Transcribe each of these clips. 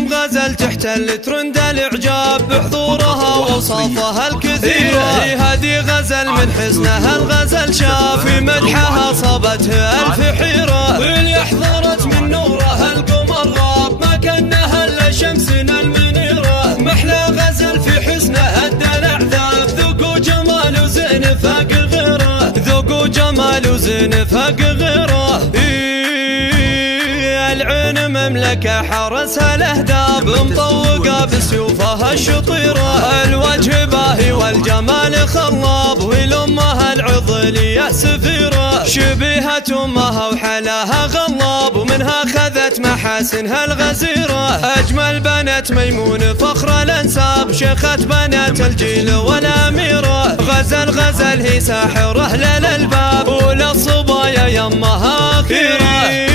جتكم غزل تحتل ترند الاعجاب بحضورها واوصافها الكثيرة. هذه غزل من حسنها الغزل شاف في مدحها صابته الف حيرة. واللي احضرت من نورها القمر غاب ما كانها الا شمسنا المنيرة. محلى غزل في حسنها الدلع ذاب ذوق وجمال وزين فاق غيره. ذوق وجمال وزين فاق غيره. العين مملكة حرسها الاهداب مطوقة بسيوفها الشطيرة. الوجه باهي والجمال خلاب ولامها العضلية سفيرة. شبيهة امها وحلاها غلاب ومنها خذت محاسنها الغزيرة. اجمل بنات ميمون فخر الانساب شيخة بنات الجيل والاميرة. غزل هي ساحرة للالباب وللصبايا يمها خيرة.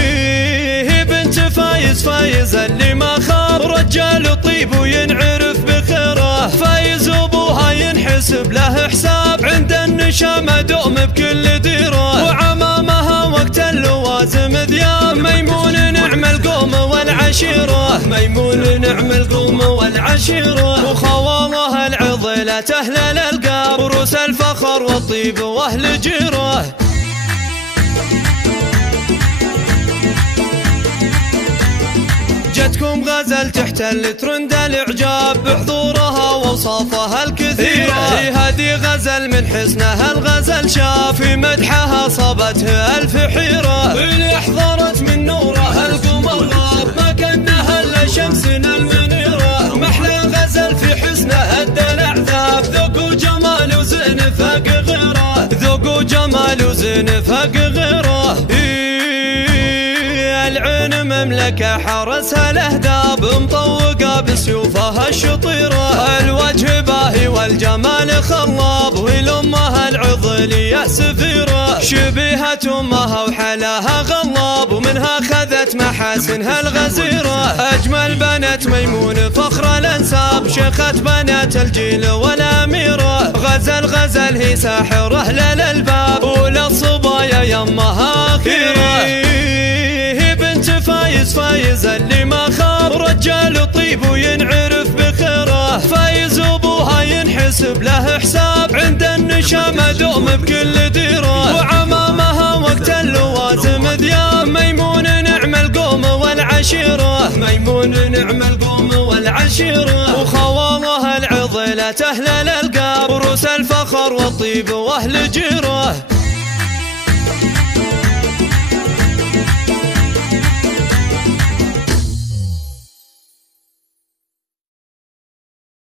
فايز اللي ما خاب رجال طيب وينعرف بخيره. فايز ابوها ينحسب له حساب عند النشامة دوم بكل ديره. وعمامها وقت اللوازم ذياب ميمون نعم القوم والعشيرة. ميمون نعم القوم والعشيرة. وخوالها العضلة اهل الالقاب وروس الفخر والطيب واهل جيره. جتكم غزل تحتل ترند الاعجاب بحضورها واوصافها الكثيرة. هذه غزل من حسنها الغزل شاف في مدحها صابته الف حيرة. واللي احضرت من نورها القمر غاب ما كانها الا شمسنا المنيرة. محلى غزل في حسنها الدلع ذاب ذوق وجمال وزين فاق غيره. ذوق وجمال وزين فاق غيره. العين مملكة حرسها الاهداب مطوقة بسيوفها الشطيرة. الوجه باهي والجمال خلاب ولامها العضلية سفيرة. شبيهة امها وحلاها غلاب ومنها خذت محاسنها الغزيرة. اجمل بنات ميمون فخر الانساب شيخة بنات الجيل والاميرة. غزل هي ساحرة للالباب وللصبايا يمها خيرة. فايز اللي ما خاب رجال طيب وينعرف بخيره. فايز ابوها ينحسب له حساب عند النشامة دوم بكل ديره. وعمامها وقت اللوازم ذياب ميمون نعم القوم والعشيرة. ميمون نعم القوم والعشيرة. وخوالها العضلة اهل الالقاب وروس الفخر والطيب واهل جيره.